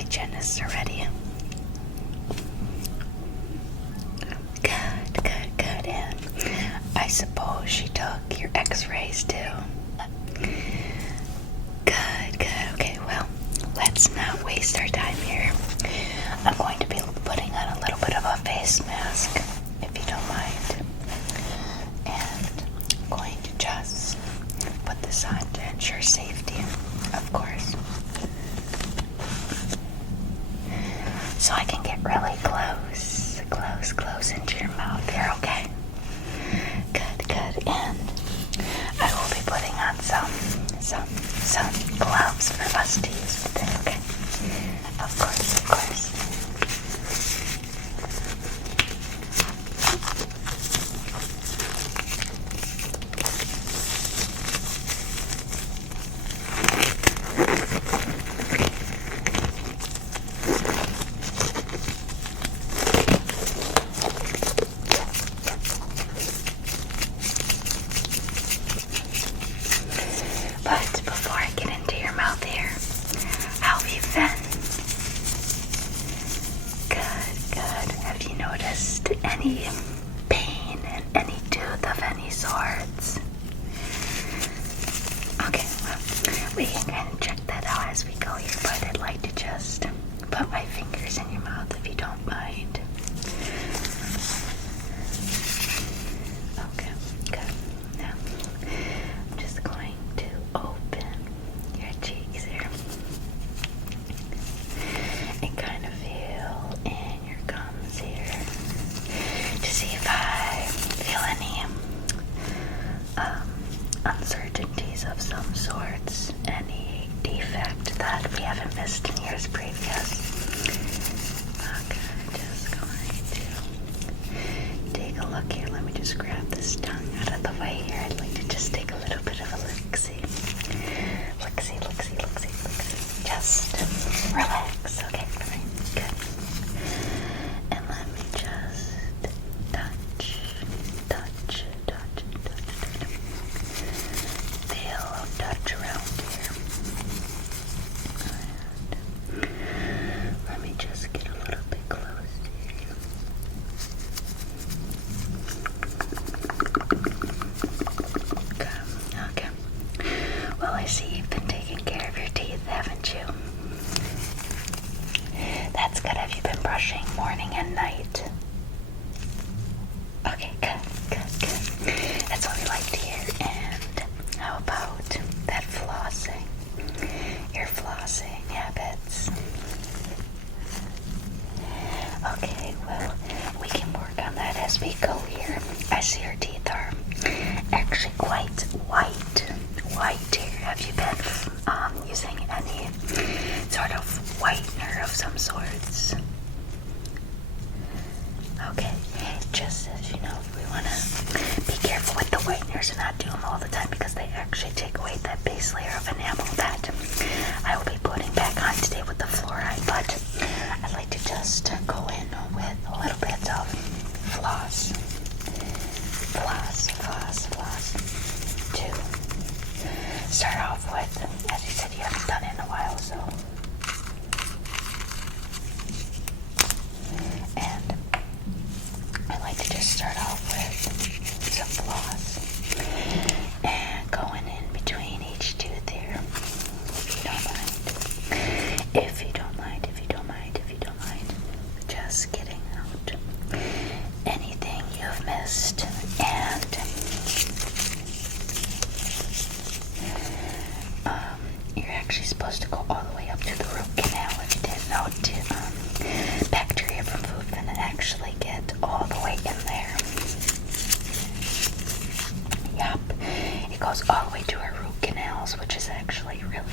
hygienists already. Good. And I suppose she took your x-rays too. Good. Okay, well, let's not waste our time here. I'm going to be putting on a little bit of a face mask, if you don't mind. And I'm going to just put this on to ensure safety, of course. So I can get really close into your mouth here, okay? Good. And I will be putting on some gloves for us to use with it, okay? Of course. But before I get into your mouth here, how have you been? Good. Have you noticed any pain in any tooth of any sorts? Okay, well, we can kind of check that out as we go here, but I'd like to just put my fingers in your mouth if you don't mind. Okay, good. Now, I'm just going to open your cheeks here and kind of feel in your gums here to see if I feel any uncertainties of some sorts, any defect that we haven't missed in years previous. Okay, just going to take a look here. Let me just grab this tongue out of the way here. I'd like to just take a little bit of a look-see. Just relax. Okay, fine. Good. And let me just touch. Feel touch around here. And let me just get a little bit close to you. Okay. Well, I see you've been taking care of your teeth, haven't you? That's good. Have you been brushing morning and night? Okay, good. That's what we like to hear. And how about that flossing? Your flossing habits? Okay, well, we can work on that as we go here. I see your teeth are actually quite white here. Have you been using any sort of whitener of some sorts? Okay, just as you know, we want to be careful with the whiteners and not do them all the time because they actually take away that base layer of enamel that I will be putting back on today with the fluoride. But I'd like to just go in with a little bit of floss to start off with. As you said, you haven't done it in a while, so. And I like to just start off with some floss and going in between each tooth here, if you don't mind. If you don't mind. Just getting out anything you've missed. And you're actually supposed to go all the way up to the root canal, if you didn't know, to bacteria from food can actually get all the way in there. Yep, it goes all the way to our root canals, which is actually really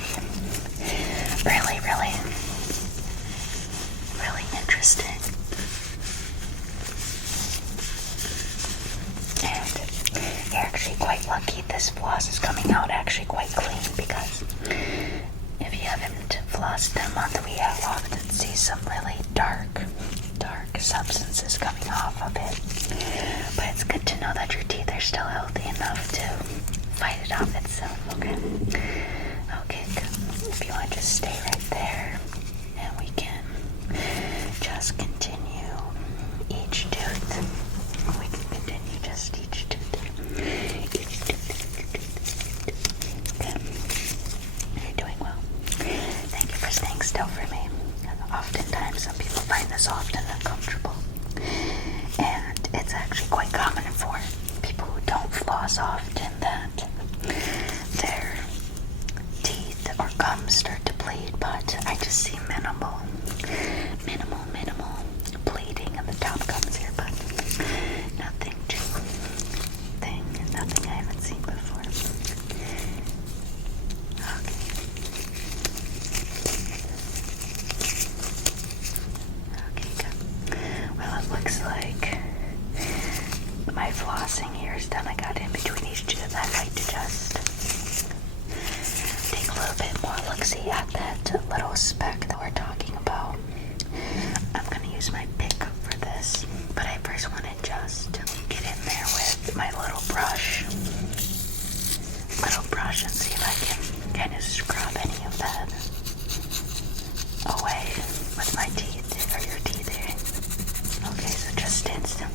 interesting. And you're actually quite lucky. This floss is coming out actually quite clean, because if you haven't flossed them monthly, you'll often see some really dark substances coming off of it. But it's good to know that your teeth are still healthy enough to fight it off itself, okay? Okay, good. If you want to just stay right there, and we can just continue each tooth. We can continue just each tooth. Good. You're doing well. Thank you for staying still for me. Oftentimes, some people find this often uncomfortable. And it's actually quite common for people who don't floss often that their teeth or gums start to bleed, but I just see minimal bleeding in the top gums here, but nothing nothing I haven't seen before. Okay, good. Well, it looks like my flossing here is done. I got in between each tooth. I like to just take a little bit more look-see at that little speck that we're talking about. I'm going to use my pick for this, but I first want to just get in there with my little brush and see if I can kind of scrub any of that away with my teeth, or your teeth here. Okay, so just stand still.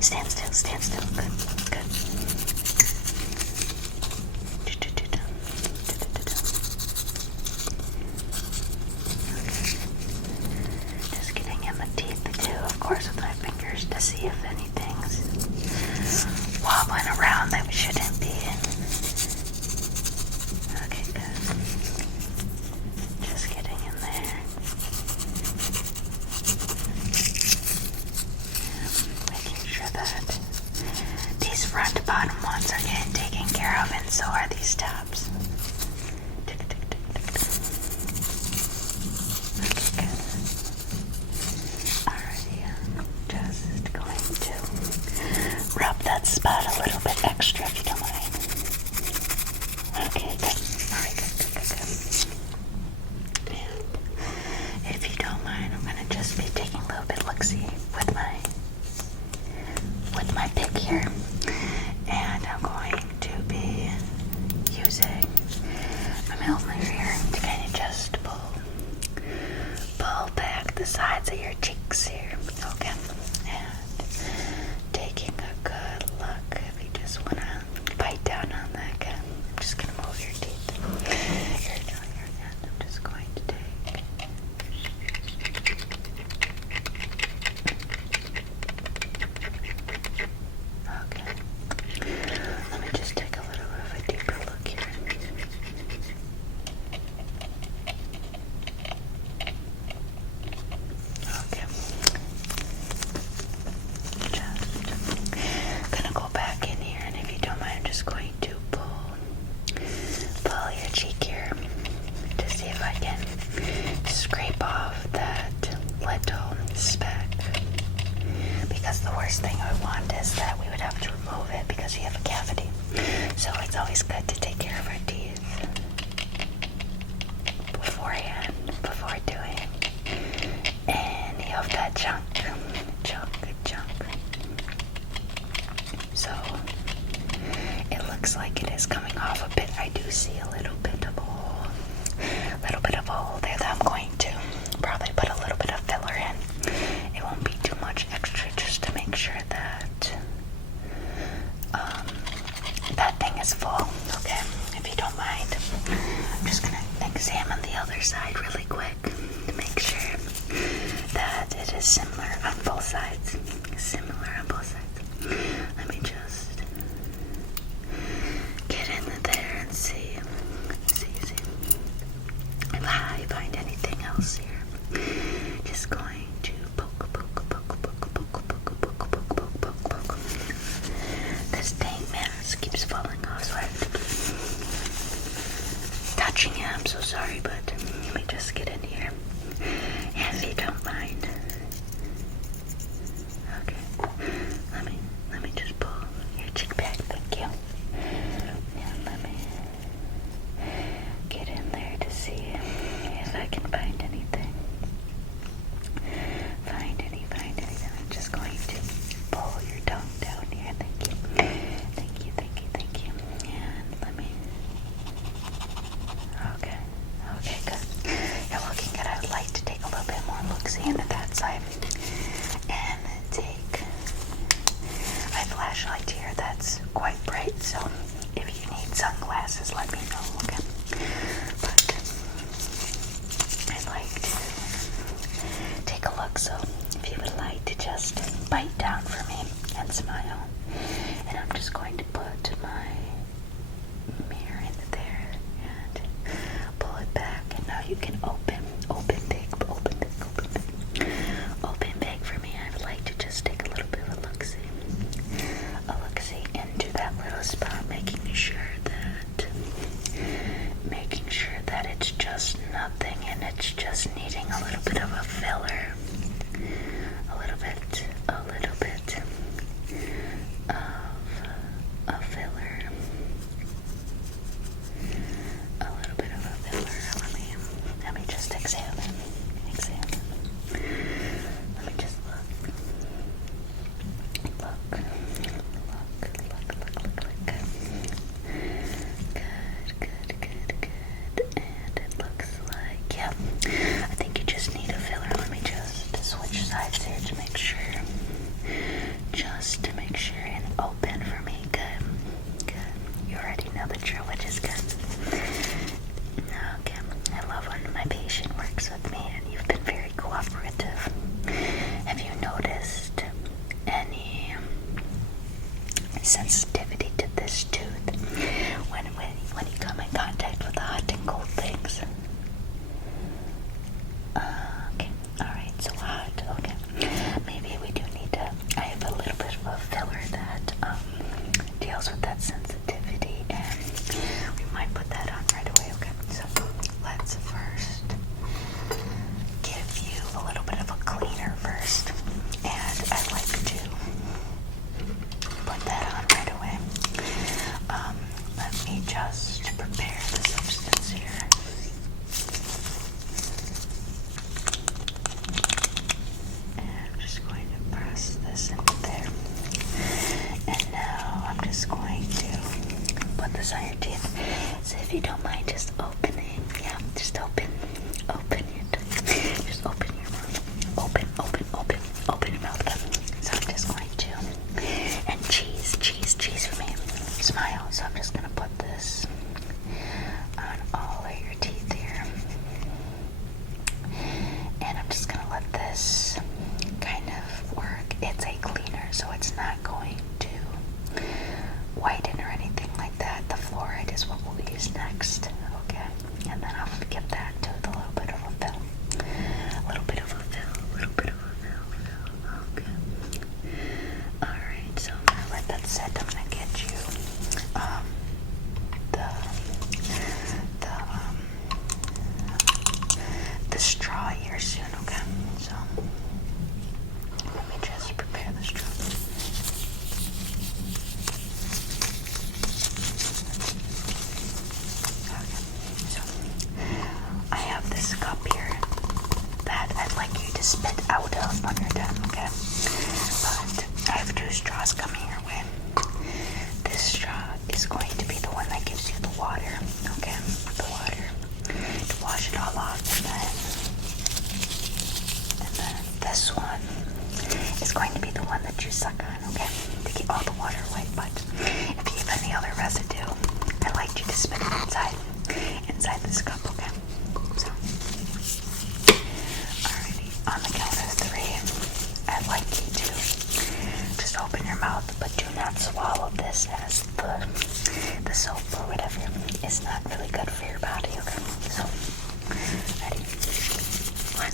Stand still. Good. Just getting in the teeth too, of course, with my fingers to see if anything's wobbling around that shouldn't be. Okay, good. Just getting in there. Making sure that these front bottom ones are getting taken care of, and so are these tops. Okay, good. Alrighty, just going to rub that spot a little bit extra if you don't mind. Okay, good. Alright, good. And if you don't mind, I'm going to just be taking a little bit look-see with my pick here. And I'm going to be using my middle finger here to kind of just pull back the sides of your cheeks here. Okay. And taking a good look. If you just want to bite down on that, I'm just going to move your teeth. Your hand. I'm just going to take. Okay. Let me just take a little bit of a deeper look here. Okay. Just gonna go back in here, and if you don't mind, I'm just going to pull your cheek here to see if I can scrape off that little speck. Because the worst thing I would want is that we would have to remove it because you have a cavity. So it's always good to take care of our teeth beforehand, before doing any of that junk. So it looks like it is coming off a bit. I do see a little bit of a hole there that I'm going to probably put a little bit of filler in. It won't be too much extra, just to make sure that that thing is full. Okay, if you don't mind, I'm just gonna examine the other side really quick to make sure that it is similar on both sides. Let me just get in there and see if I find anything else here. Just going to poke. This dang mask keeps falling off, so I have to keep touching it. I'm so sorry, but let me just get in here, if you don't mind. Okay, let me just pull your cheek back. Thank you. And let me get in there to see if I can find anything. Find anything. I'm just going to pull your tongue down here. Thank you. And let me. Okay, good. You're looking good. I would like to take a little bit more look-see into that side. quite bright, so if you need sunglasses, let me know, okay? But I'd like to take a look, so if you would like to just bite down for me and smile. And I'm just going to put my mirror in there and pull it back, and now you can open big for me. I would like to just take a little bit of a look-see into that little spot, making sure that it's just nothing, and it's just needing a little bit of a filler, a little bit of a filler. A little bit of a filler. Let me just examine. Let me just look. Good. And it looks like, yeah, I think you just need a filler. Let me just switch sides here to make sure. And open for me. Good. You already know the drill, which is good. Okay. I love when my patient works with me, and you've been very cooperative. Have you noticed any sensitivity to this tooth when you come in contact with the hot and cold things? Okay. Alright, so hot. Okay. Maybe we do need to. I have a little bit of a filler that deals with that sensitivity, and we might put that on right away. Okay. So let's first give you a little bit of a cleaner first, and I'd like to put that on right away. Let me just prepare the substance here. And I'm just going to press this into there. And now I'm just going to put this on your teeth. So if you don't mind just opening, just open it. Just open your mouth. Open your mouth. So I'm just going to, and cheese for me. Smile. So I'm just going to put this on all of your teeth here. And I'm just going to let this kind of work. It's a cleaner, so it's not going to whiten or anything like that. The fluoride is what we'll use next. Okay. And then I'll give that to a little bit of a fill. Okay. Alright, so I'm gonna let that set. I'm gonna get you the straw here soon, okay? So let me just prepare the straw. Okay, so I have this cup here that I'd like you to spit out of when you're done, okay? But I have two straws coming your way. This straw is going to be the one that gives you the water, okay? The water to wash it all off, and then this one is going to be the one that you suck on, okay? To get all the water away. But if you have any other residue, I'd like you to spit it inside this cup, okay? So, alrighty, on the count of 3, I'd like you to just open your mouth, but do not swallow this, as the soap or whatever is not really good for your body, okay? So, ready? 1,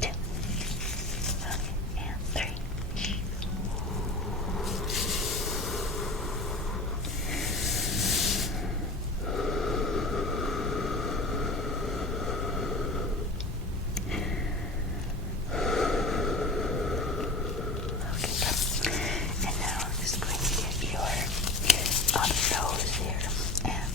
2, and 3. And now I'm just going to get your nose here, and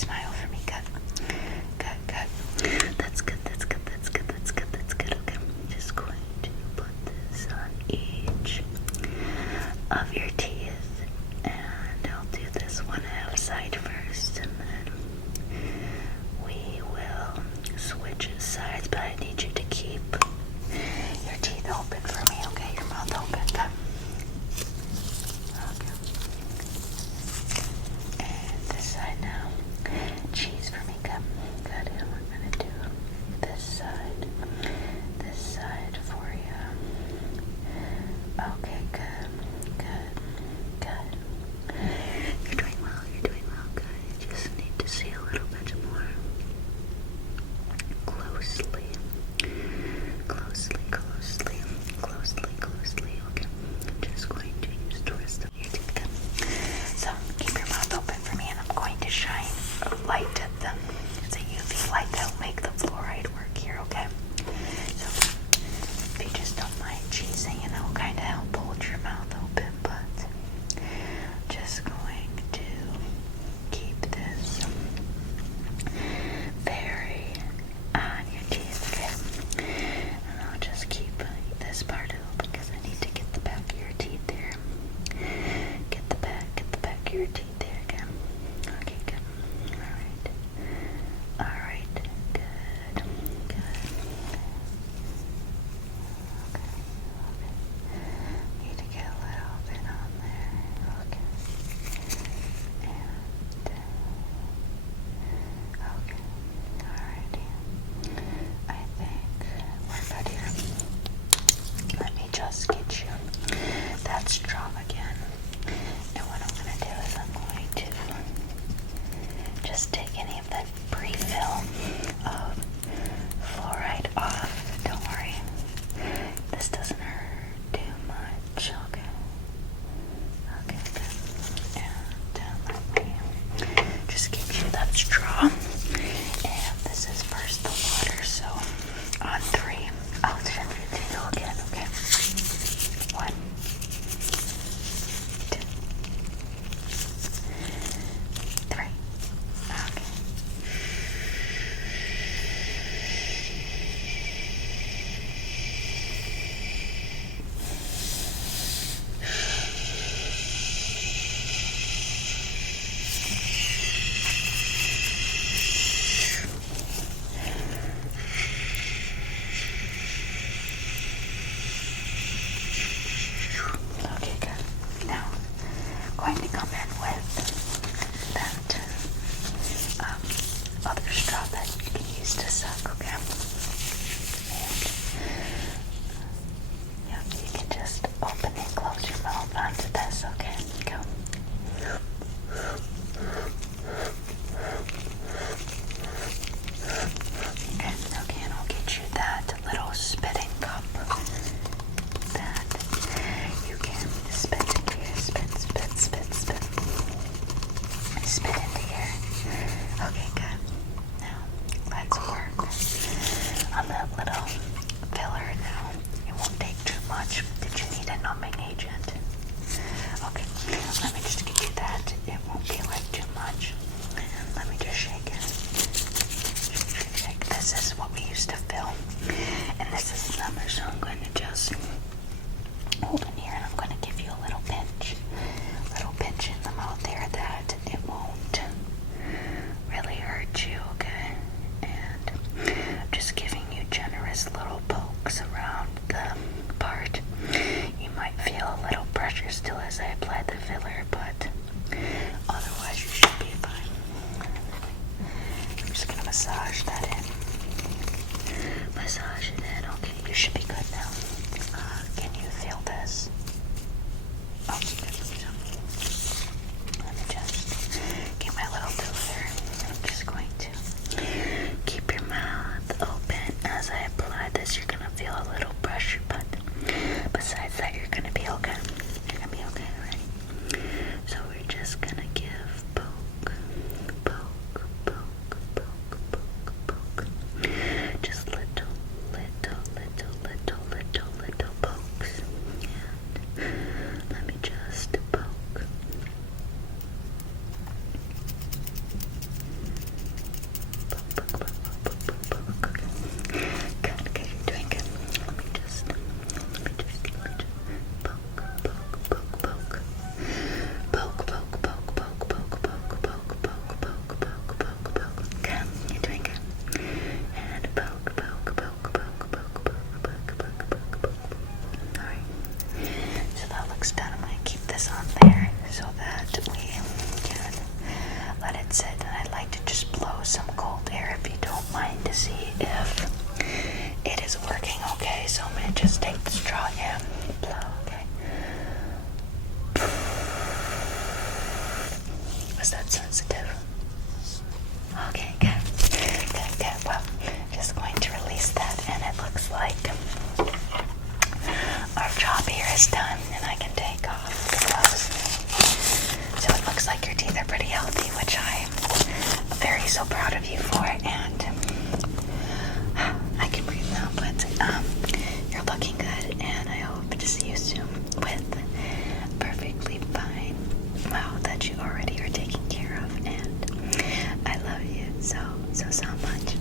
smile for me. Good. Good, good. That's good, that's good, that's good, that's good, that's good. Okay, I'm just going to put this on each of your teeth. And I'll do this one half side first, and then we will switch sides, but I need you to keep your teeth open for me, okay? Your mouth open. Good. Okay. And this side now. Cheese for me. Good. Good. And we're going to do this side for you. Okay, good. Good. Good. You're doing well. You're doing well. Good. You just need to see a little bit more closely. Closely, closely, closely, closely. Okay. I'm just going to use the rest of your teeth. Good. So keep your mouth open for me, and I'm going to shine a light at them. It's a UV light that'll make the fluoride work here, okay? So if you just don't mind cheesing, and it'll kind of help hold your mouth open, but just going to keep this very on your teeth, okay? And I'll just keep this part open because I need to get the back of your teeth there. Get the back of your teeth there, okay? Okay, good. Alright, good, good. Okay. Need to get a little bit on there, okay. And, okay, alrighty. I think we're good here. Let me just get you that straw again. And what I'm going to do is I'm going to just take any of the pre-fill of fluoride off. Don't worry. This doesn't hurt too much. Okay. Okay, good. And let me just get you that straw. And this is first the water, so on 3, I'll check your tail again, okay? 1, 2, 3. Okay. Okay, good. Now, going to come in with that other straw that you can use to suck, okay? And, yeah, you can just open and close your mouth onto this, okay? Go. Okay, and I'll get you that little spitting cup that you can spit into here. Spit, spit, spit, spit. Spit into here. Okay, good. Now, let's work on that little filler now. It won't take too much. Did you need a numbing agent? Okay, let me just give you that. It won't be like too much. Let me just shake it. Shake. This is what we used to fill. And this is the number, so I'm going to just hold in here and I'm going to give you a little pinch. A little pinch in the mouth there that it won't really hurt. Was that sensitive? Okay, good. Good, good. Well, just going to release that, and it looks like our job here is done, and I can take off the gloves. So it looks like your teeth are pretty healthy, which I'm very so proud of you for, and I can breathe now, but you're looking good, and I hope to see you soon with perfectly fine mouth that you already are taking care of, and I love you so much.